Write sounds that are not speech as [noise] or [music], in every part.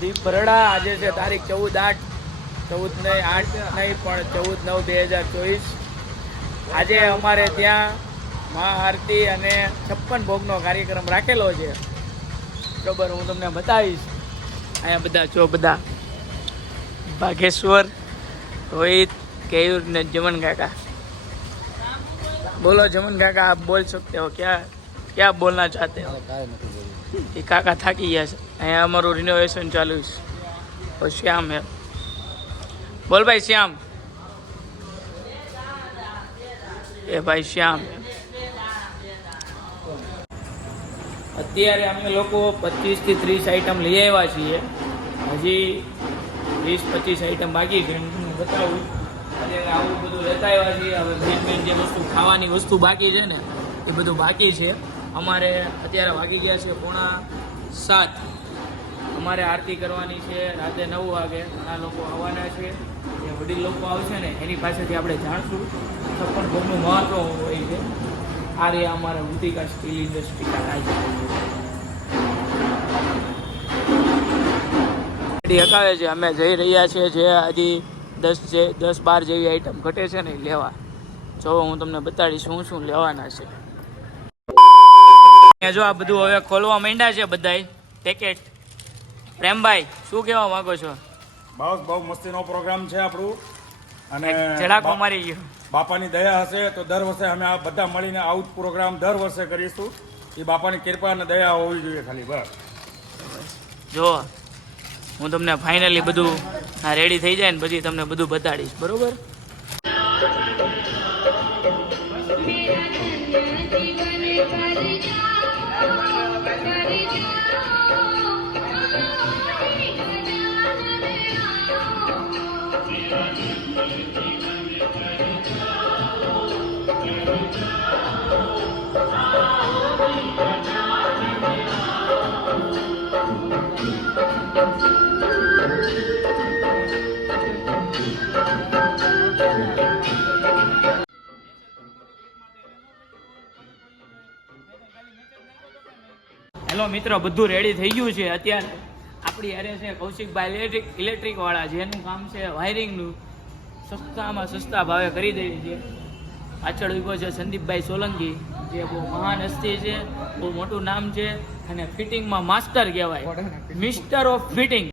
દીપભરડા આજે છે તારીખ ચૌદ આઠ. ચૌદ નહીં આઠ નહીં પણ ચૌદ નવ બે હજાર ચોવીસ. આજે અમારે ત્યાં મહા આરતી અને છપ્પન ભોગનો કાર્યક્રમ રાખેલો છે. બરોબર હું તમને બતાવીશ. અહીંયા બધા જો બધા. ભાગેશ્વર રોહિત કેયુર ને જમન કાકા. બોલો જમન કાકા આપ બોલ શકતે હો? ક્યાં ક્યાં બોલના ચાહતે હો? એ કાકા થાકી ગયા છે. અહીંયા અમારું રિનોવેશન ચાલુ છે. શ્યામ હે બોલ ભાઈ શ્યામ. એ ભાઈ શ્યામ. અત્યારે અમે લોકો પચીસથી ત્રીસ આઈટમ લઈ આવ્યા છીએ. હજી વીસ, પચીસ આઈટમ બાકી છે. હું આવું બધું લેતા આવ્યા છીએ. હવે મેન મેન જે વસ્તુ ખાવાની વસ્તુ બાકી છે ને, એ બધું બાકી છે. અમારે અત્યારે વાગી ગયા છે પોણા સાત. અમારે આરતી કરવાની છે, રાતે નવ વાગે. આ લોકો આવવાના છે. જે વડીલ લોકો આવશે ને, એની પાસેથી આપણે જાણશું. છપ્પન ભોગનું મહત્વ હોય છે. આ રે અમારા વૃતિકા સ્ટીલ ઇન્ડસ્ટ્રી કાકા છે ગાડી હકાવે છે. અમે જઈ રહ્યા છીએ જે હજી દસ જે, દસ બાર જેવી આઈટમ ઘટે છે ને લેવા. જો હું તમને બતાડીશ શું શું લેવાના છે. જો આ બધું હવે ખોલવા માંડ્યા છે બધાય. પેકેટ પ્રેમભાઈ શું કહેવા માંગો છો? બસ બહુ મસ્તીનો પ્રોગ્રામ છે આપણું. અને જડાકો મારી ગયો. બાપાની દયા હશે તો દર વર્ષે અમે આ બધા મળીને આવું જ પ્રોગ્રામ દર વર્ષે કરીશું. એ બાપાની કૃપા અને દયા હોવી જોઈએ ખાલી બસ. જો હું તમને ફાઇનલી બધું રેડી થઈ જાય ને પછી તમને બધું બતાડીશ. બરોબર? હેલો મિત્રો, બધું રેડી થઈ ગયું છે અત્યારે. આપણી યારે છે કૌશિકભાઈ ઇલેક્ટ્રિક ઇલેક્ટ્રિક વાળા, જેનું કામ છે વાયરિંગનું સસ્તામાં સસ્તા ભાવે કરી દઈએ છે પાછળ ઊભો છે સંદીપભાઈ સોલંકી. જે બહુ મહાન હસ્તી છે બહુ મોટું નામ છે અને ફિટિંગમાં માસ્ટર કહેવાય. Mister of fitting.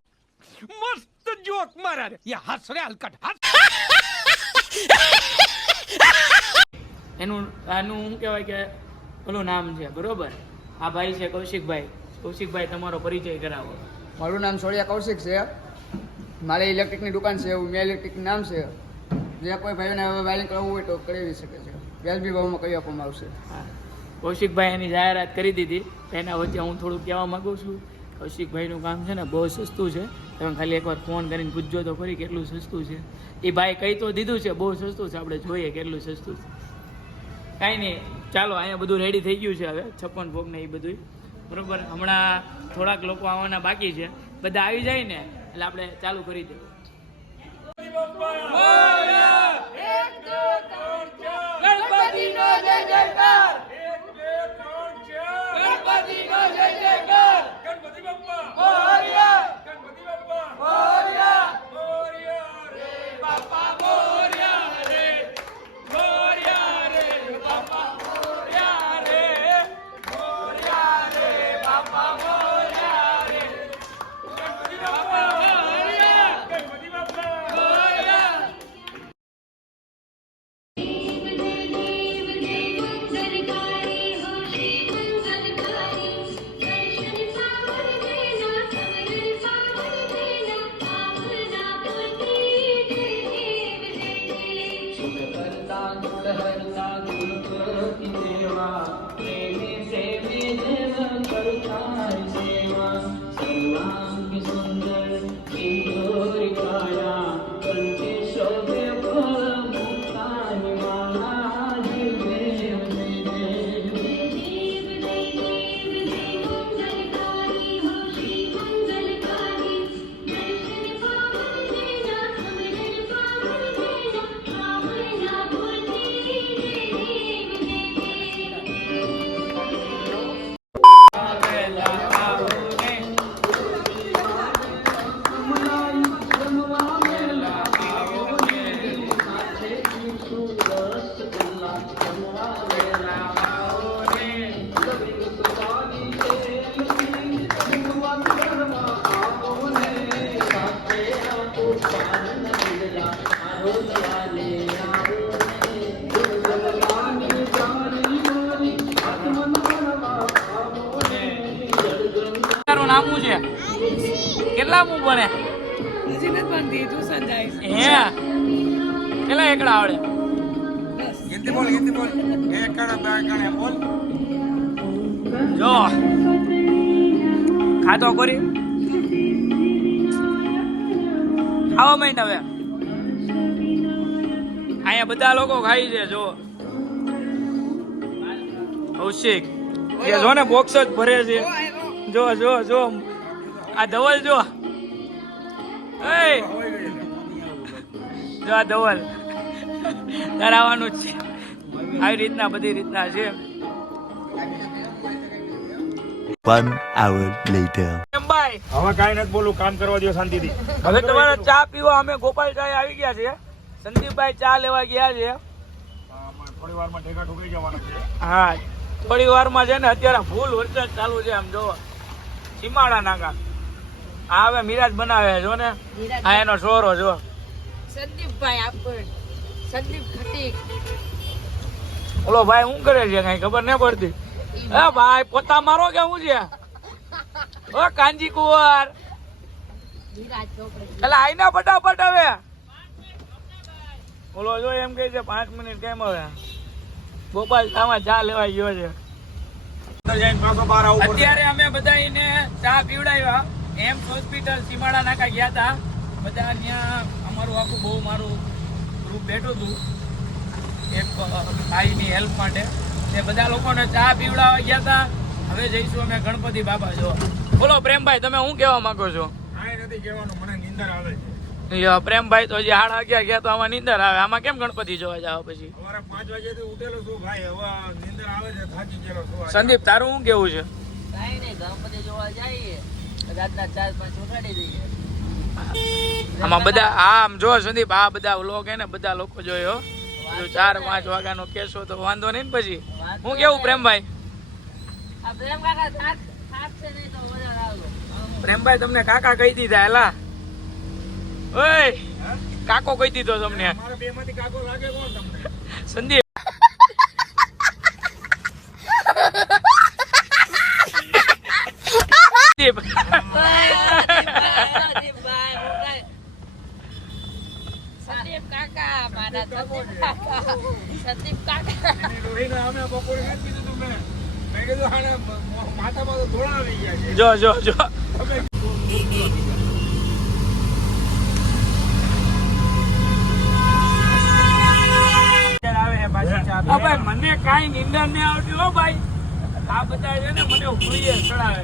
મસ્ત જોક મારા યે હસ રે હલકટ એનું આનું શું કહેવાય કે પેલું નામ છે બરોબર? આ ભાઈ છે કૌશિકભાઈ. કૌશિકભાઈ તમારો પરિચય કરાવો. મારું નામ સોળિયા કૌશિક છે. મારે ઇલેક્ટ્રિકની દુકાન છે એવું મેં ઇલેક્ટ્રિક નામ છે. જે કોઈ ભાઈને વાયરિંગ કરવું હોય તો કરાવી શકે છે. વ્યાજબી ભાવમાં કરી આપવામાં આવશે? હા. કૌશિકભાઈ એની જાહેરાત કરી દીધી. એના વચ્ચે હું થોડુંક કહેવા માગું છું. કૌશિકભાઈનું કામ છે ને બહુ સસ્તું છે. તમે ખાલી એકવાર ફોન કરીને પૂછજો તો ખરી કેટલું સસ્તું છે. એ ભાઈ કહી તો દીધું છે, બહુ સસ્તું છે. આપણે જોઈએ કેટલું સસ્તું છે. કાંઈ નહીં. ચાલો, અહીંયા બધું રેડી થઈ ગયું છે હવે. છપ્પન ભોગ ને એ બધું બરાબર? હમણાં થોડાક લોકો આવવાના બાકી છે. બધા આવી જાય ને? એટલે આપણે ચાલુ કરી દઈએ. ગણપતિનો જય જયકાર. சுந்தர் என்று તારું નામ છે? કેટલા હું ભણે? હજી નથી બનતી ટ્યુશન જાય હે? કેટલા એકડા આવડે? ગીતી બોલ ગીતી બોલ. એક કણે બે બોલ. જો. ખાતો કરી? ખાવા માંડ હવે. અહીંયા બધા લોકો ખાઈ છે જો. કૌશિક કે જો ને બોક્સ જ ભરે છે. જો જો જો આ ધવલ જો. જો આ ધવલ. ધરાવાનું જ છે. આવી રીતના બધી રીતના છે. One hour later. ભાઈ. હવે કઈ નથી બોલું કામ કરવા દો શાંતિથી. હવે તમારે ચા પીવા અમે ગોપાલ ચાય આવી ગયા છે સંદીપભાઈ ચા લેવા ગયા છે. થોડી વારમાં ઠેકા ઠોકાઈ જવાના છે. હા થોડી વારમાં છે ને અત્યારે ફૂલ વરસાદ ચાલુ છે આમ જોવો. સીમાડા નાકા. આ હવે મિરાજ બનાવે છે જો ને. આ એનો છોરો જો. સંદીપભાઈ આપણ. સંદીપ ખટીક. ઓલો ભાઈ શું કરે છે કઈ ખબર નહીં પડતી? એ ભાઈ પોતા મારો કે શું છે? [laughs] ઓ કાંજી કુંવર. એટલે આઈના ફટાફટ હવે. ઓલો જો એમ કહે છે, પાંચ મિનિટ કેમ હવે? ગોપાલ ચામાં ચા લેવા ગયો છે. અત્યારે અમે બધા એને ચા પીવડાવ્યા. એમ્સ હોસ્પિટલ સીમાડા નાકા ગયા હતા. બધા ત્યાં અમારું આખું બહુ મારું ગ્રુપ બેઠું હતું. એક ભાઈની હેલ્પ માટે. તે બધા લોકોને ચા પીવડાવવા ગયા હતા. હવે જઈશું અમે ગણપતિ બાબા જો બોલો, પ્રેમભાઈ, તમે શું કહેવા માંગો છો? કાંઈ નથી કહેવાનું. મને નીંદર આવે છે. પ્રેમભાઈ તો હજી હાડ અગિયાર ગયા તો આમાં નીંદર આવે. આમાં કેમ ગણપતિ જોવા જાવ પછી? સવારે પાંચ વાગ્યાથી ઉઠેલો છું ભાઈ. હવે નીંદર આવે છે થાકી ગયેલો છું આજે. સંદીપ તારું શું કેવું છે? આમાં બધા આમ જો સંદીપ આ બધા લોકો હે ને બધા લોકો જોયો જો ચાર પાંચ વાગ્યાનો કેસો તો વાંધો નહીં ને પછી? હું કેવું પ્રેમભાઈ? આ પ્રેમ કાકા થાક થાક છે નહીં તો વધારે આવો પ્રેમભાઈ તમને કાકા કહી દીધા એલા. ઓય કાકો કહી દીધો તમને. મારા બે માંથી કાકો લાગે કોણ તમને? સંદીપ. સંદીપ. સંદીપ કાકા મારા સંદીપ કાકા સંદીપ કાકા રોહિને અમે બપોરે કીધું તું મેં મેં કીધું આને માથામાં તો ધોળા આવી ગયા છે. જો જો જો. કાંઈ નિંદર નહીં આવતી હો ભાઈ. આ બધા છે ને મને ઉભરીએ ચડાવે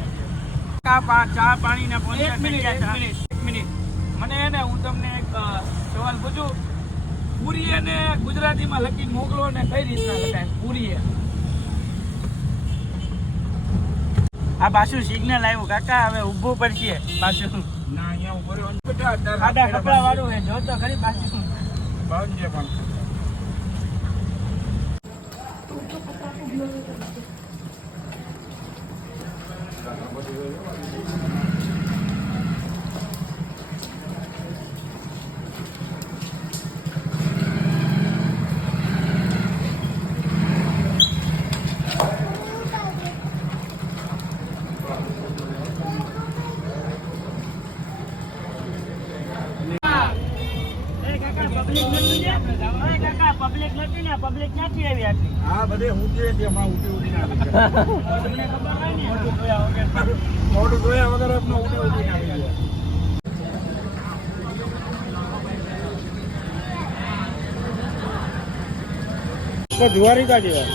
ચા પાણી ને એક મિનિટ એક મિનિટ. એક મિનિટ. મને હે તમને એક સવાલ પૂછું. પૂરી અને ગુજરાતીમાં લખી મોકલો ને કઈ રીતના લખાય? પૂરી આ પાછું સિગ્નલ આવ્યું. કાકા હવે ઊભું પડશે પાછું. ના અહીંયા ઊભો રહ્યો. ખાડા કપડા વાળું જોતો જો તો ખરી પાછું. બાવન છે પણ. હા બધે હું જે હમણાં ઉઠી ઉઠીને આવી જોયા વગર. ઉઠી ઉઠીને આવી ગયા. જુવારી કા જેવા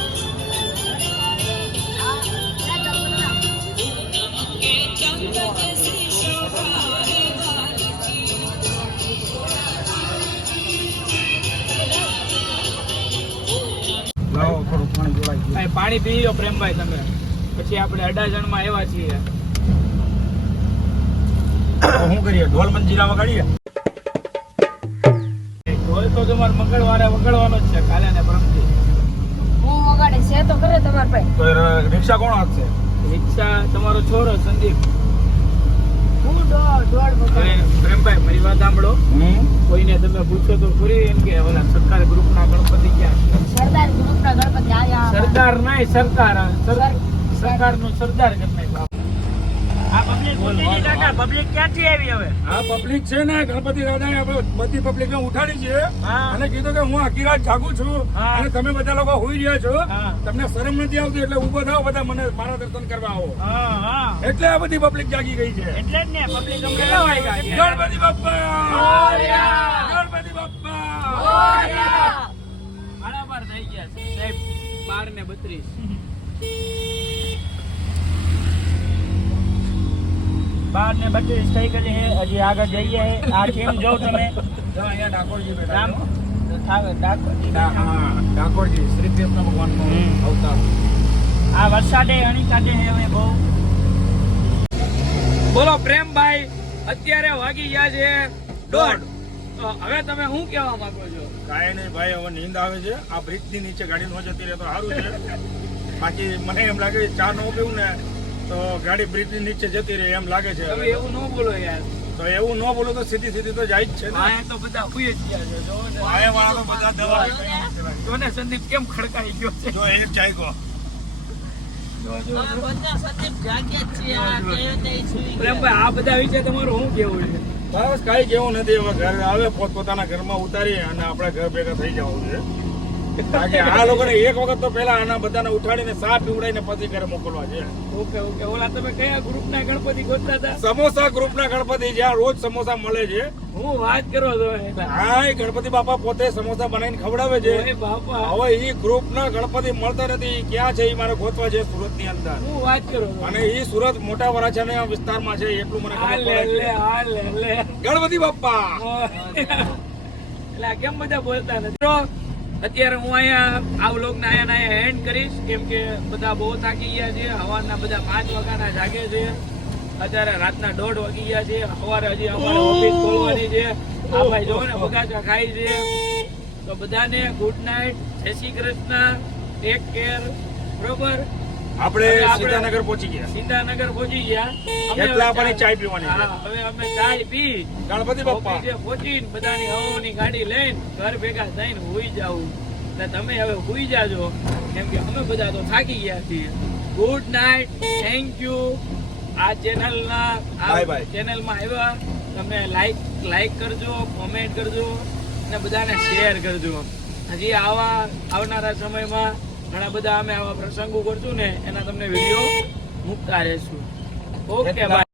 પાણી પી લો પ્રેમભાઈ તમે. પછી આપણે અડાજણમાં આવ્યા છીએ. શું કરીએ? ઢોલ મંજીરા વગાડીએ ઢોલ તો તમારે મંગળવારે વગાડવાનો જ છે કાલે ને પરમથી. હું વગાડે છે તો કરે તમારા ભાઈ. તો રિક્ષા કોણ આપશે રિક્ષા તમારો છોરો સંદીપ. હું દોડ દોડ હવે પ્રેમભાઈ મારી વાત સાંભળો. કોઈને તમે પૂછો તો ખરી એમ કે ઓલા સરકાર ગ્રુપના ગણપતિ ક્યાં છે? સરદાર ગ્રુપના ગણપતિ સરકાર નહીં સરકાર સરકાર નો સરદાર કરી નાખ્યો. આ પબ્લિક ઉઠી ગઈ દાદા પબ્લિક ક્યાંથી આવી હવે? આ પબ્લિક છે ને ગણપતિ દાદા આપણે બધી પબ્લિક ને ઉઠાડી છે. અને કીધું કે હું આખી રાત જાગું છું. અને તમે બધા લોકો હોઈ રહ્યા છો. તમને શરમ નથી આવતી એટલે ઊભો થાવ બધા મને મારા દર્શન કરવા આવો. એટલે આ બધી પબ્લિક જાગી ગઈ છે. એટલે જ ને પબ્લિક? ગણપતિ મોરયા! ગણપતિ બાપ્પા સાડા બાર થઈ ગયા છે સાહેબ બાર ને બત્રીસ. બાર ને બત્રીસ થઈ ગઈ છે. હજી આગળ જઈએ. આ કેમ જો તમે. જો અહીંયા ડાકોરજી બેઠા રામ. છો. થાવે ડાકોરજી. ડા- હા, ડાકોરજી શ્રી કૃષ્ણ ભગવાનનો અવતાર. આ વરસાદે અણી કાઢે છે હવે બહુ. બોલો પ્રેમભાઈ અત્યારે વાગી ગયા છે દોઢ. તો હવે તમે શું કહેવા માંગો છો? કાંઈ નહીં ભાઈ હવે નીંદ આવે છે. આ બ્રિજની નીચે ગાડી નો જતી રહે તો સારું છે. બાકી મને એમ લાગે છે ચા નો પીવું ને તો ગાડી બ્રિજની નીચે જતી રહે એમ લાગે છે. તમે એવું ન બોલો યાર. તો એવું ન બોલો તો સીધી સીધી તો જાય જ છે ને. આયા તો બધા ઉઈ જ ગયા છે. જો ને. આયા વાળા તો બધા દવા જો ને સંદીપ કેમ ખડકાઈ ગયો છે? જો એક જાયકો આ બધા વિશે તમારું શું કેવું છે? બસ કાંઈ કેવું નથી હવે ઘર આવે પોત પોતાના ઘરમાં ઉતારી અને આપણે ઘર ભેગા થઈ જવું છે. આ લોકોને એક વખત તો પહેલા આના બધાને ઉઠાડીને સા પીવડાઈને પછી ઘરે મોકલવા છે. Okay okay. ઓલા તમે કયા ગ્રુપના ગણપતિ ગોતતા હતા? સમોસા ગ્રુપના ગણપતિ જ્યાં રોજ સમોસા મળે છે. હું વાત કરો છો હા એ ગણપતિ બાપા પોતે સમોસા બનાવીને ખવડાવે છે. બાપા. હવે એ ગ્રુપના ગણપતિ મળતા નથી. ક્યાં છે એ મારે ગોતવા છે સુરતની અંદર. હું વાત કરો અને એ સુરત મોટા વરાછાના વિસ્તારમાં છે એટલું મને ખબર પડે ગણપતિ બાપા! એટલે કેમ બધા બોલતા નથી? અત્યારે હું અહીંયા આ વ્લોગને અહીંયા અહીંયા એન્ડ કરીશ, કેમ કે બધા બહુ થાકી ગયા છે, સવારના બધા પાંચ વાગ્યાના જાગે છે. અત્યારે રાતના દોઢ વાગી ગયા છે, સવારે હજી અમારે ઓફિસ ખોલવાની છે. આ ભાઈ જો ને બગાચા ખાય છે. તો બધાને ગુડ નાઇટ જય શ્રી કૃષ્ણ. ટેક કેર બરોબર? આપણે સીતાનગર પહોંચી ગયા. સીતાનગર પહોંચી ગયા. એટલે આપણે ચાય પીવાની. હવે અમે ચાય પી. ગણપતિ બાપા. પહોંચી બધાની હવાની ગાડી લઈને ઘર ભેગા થઈને હોઈ જાવું તમે હવે હોઈ જાજો. કેમ કે અમે બધા તો થાકી ગયા છીએ. ગુડ નાઇટ થેન્ક યુ આ ચેનલના આ Bye bye. ચેનલમાં આવ્યા. તમે લાઈક લાઈક કરજો કોમેન્ટ કરજો અને બધાને શેર કરજો. હજી આવા આવનારા સમયમાં ઘણા બધા અમે આવા પ્રસંગો કરશું ને એના તમને વીડિયો મૂકતા રહેશું. ઓકે